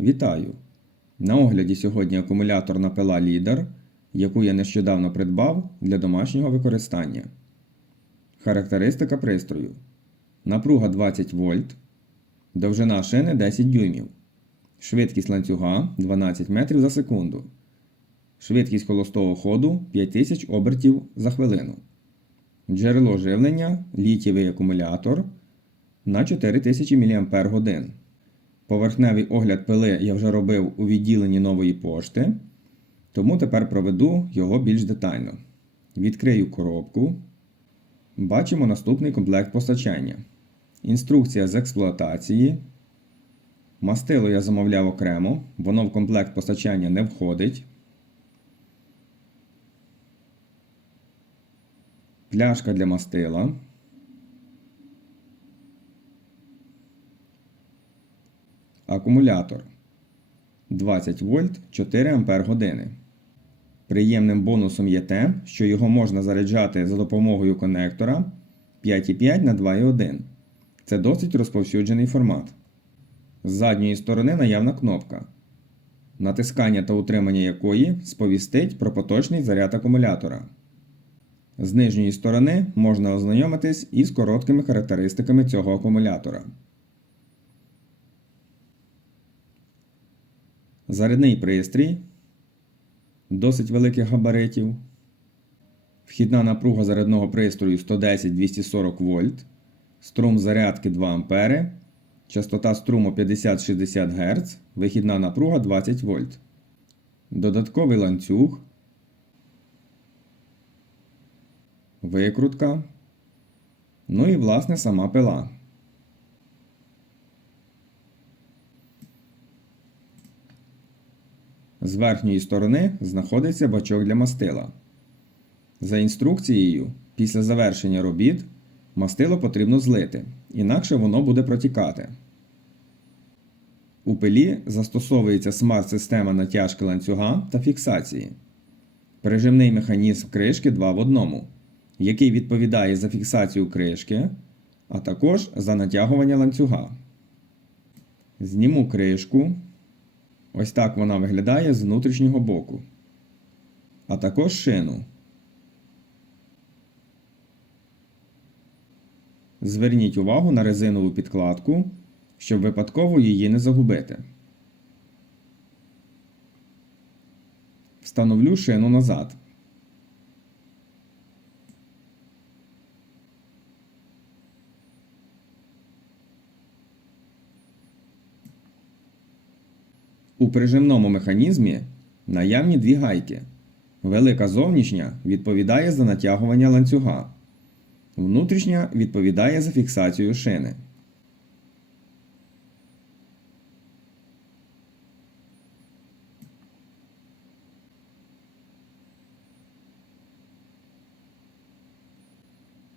Вітаю! На огляді сьогодні акумуляторна пила Лідер, яку я нещодавно придбав для домашнього використання. Характеристика пристрою: напруга 20 вольт, довжина шини 10 дюймів, швидкість ланцюга 12 метрів за секунду, швидкість холостого ходу 5000 обертів за хвилину. Джерело живлення літієвий акумулятор на 4000 мАч. Поверхневий огляд пили я вже робив у відділенні нової пошти, тому тепер проведу його більш детально. Відкрию коробку. Бачимо наступний комплект постачання. Інструкція з експлуатації. Мастило я замовляв окремо, воно в комплект постачання не входить. Пляшка для мастила. Акумулятор 20 вольт 4 ампер години. Приємним бонусом є те, що його можна заряджати за допомогою конектора 5,5 на 2,1. Це досить розповсюджений формат. З задньої сторони наявна кнопка, натискання та утримання якої сповістить про поточний заряд акумулятора. З нижньої сторони можна ознайомитись із короткими характеристиками цього акумулятора. Зарядний пристрій досить великих габаритів. Вхідна напруга зарядного пристрою 110-240 вольт. Струм зарядки 2 А. Частота струму 50-60 Гц. Вихідна напруга 20 вольт. Додатковий ланцюг. Викрутка. Ну і власне сама пила. З верхньої сторони знаходиться бачок для мастила. За інструкцією, після завершення робіт мастило потрібно злити, інакше воно буде протікати. У пилі застосовується смарт-система натяжки ланцюга та фіксації. Прижимний механізм кришки 2 в 1, який відповідає за фіксацію кришки, а також за натягування ланцюга. Зніму кришку. Ось так вона виглядає з внутрішнього боку. А також шину. Зверніть увагу на резинову підкладку, щоб випадково її не загубити. Встановлю шину назад. У прижимному механізмі наявні дві гайки. Велика зовнішня відповідає за натягування ланцюга. Внутрішня відповідає за фіксацію шини.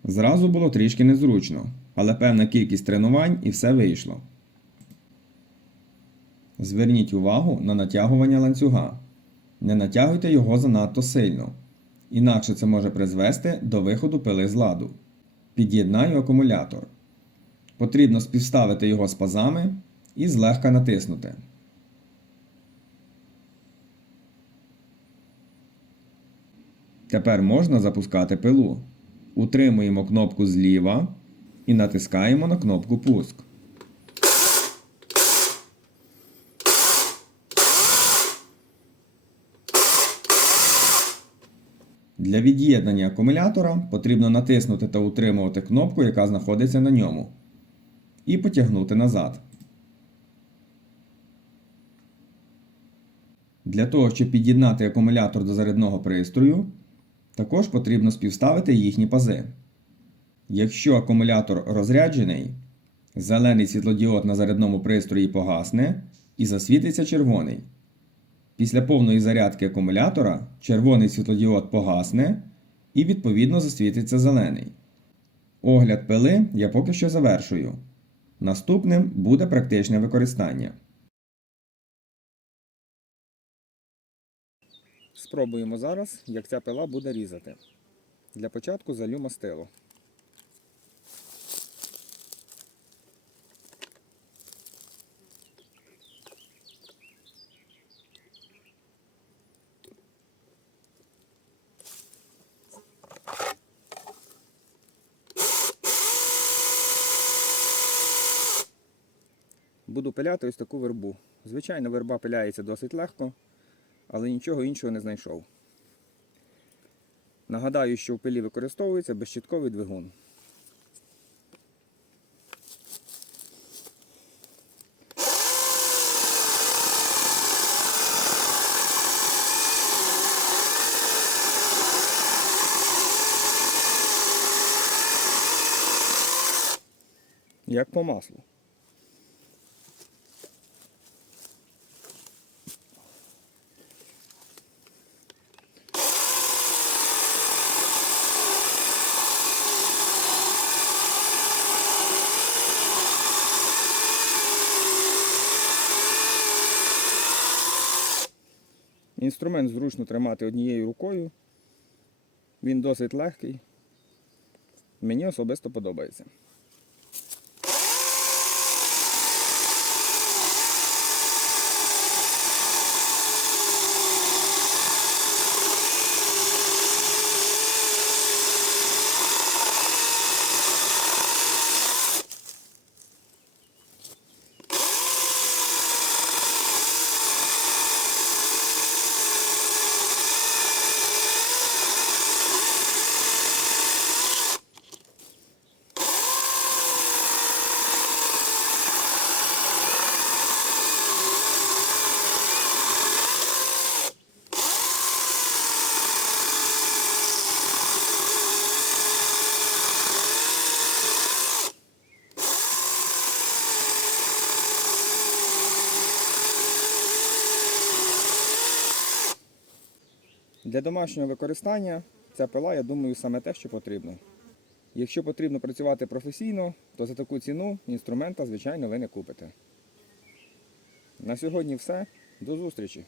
Зразу було трішки незручно, але певна кількість тренувань і все вийшло. Зверніть увагу на натягування ланцюга. Не натягуйте його занадто сильно, інакше це може призвести до виходу пили з ладу. Під'єднаю акумулятор. Потрібно співставити його з пазами і злегка натиснути. Тепер можна запускати пилу. Утримуємо кнопку зліва і натискаємо на кнопку Пуск. Для від'єднання акумулятора потрібно натиснути та утримувати кнопку, яка знаходиться на ньому, і потягнути назад. Для того, щоб під'єднати акумулятор до зарядного пристрою, також потрібно співставити їхні пази. Якщо акумулятор розряджений, зелений світлодіод на зарядному пристрої погасне і засвітиться червоний. Після повної зарядки акумулятора червоний світлодіод погасне і відповідно засвітиться зелений. Огляд пили я поки що завершую. Наступним буде практичне використання. Спробуємо зараз, як ця пила буде різати. Для початку залю мастило. Буду пиляти ось таку вербу. Звичайно, верба пиляється досить легко, але нічого іншого не знайшов. Нагадаю, що в пилі використовується безщітковий двигун. Як по маслу. Інструмент зручно тримати однією рукою. Він досить легкий. Мені особисто подобається. Для домашнього використання ця пила, я думаю, саме те, що потрібно. Якщо потрібно працювати професійно, то за таку ціну інструмента, звичайно, ви не купите. На сьогодні все. До зустрічі!